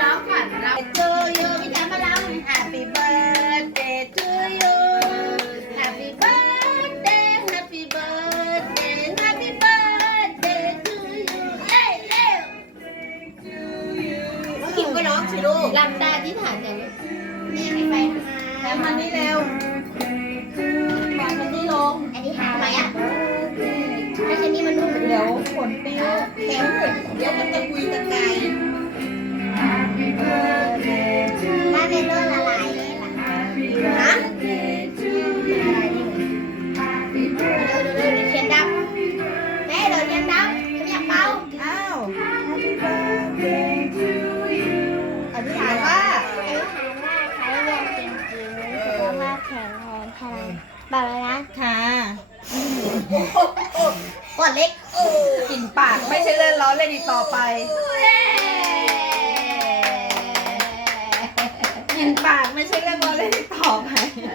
ร้องก่อนเรา to you พี่จ๋ามาร้อง Happy birthday to you Happy birthday Happy birthday Happy birthday to you เอ้ยเร็วน้องคิมก็ร้องสิลูกลำดาที่ฐานอย่างนี้นี่ให้ไปทแถมมันนี่เร็ววางมันนี่ลงอันนี้หาไหมอะถ้าเชนนี่มันนุ่มเดี๋ยวฝนปิ้วแข็งเดี๋ยวมันจะคุยตะไกาย รงพลังบอกเลยนะค่ะก่อนเล็กโอ้กินปากไม่ใช่เล่นล้อเล่นอีกต่อไปกินปากไม่ใช่เล่นล้อเล่นอีกต่อไปแคนดี้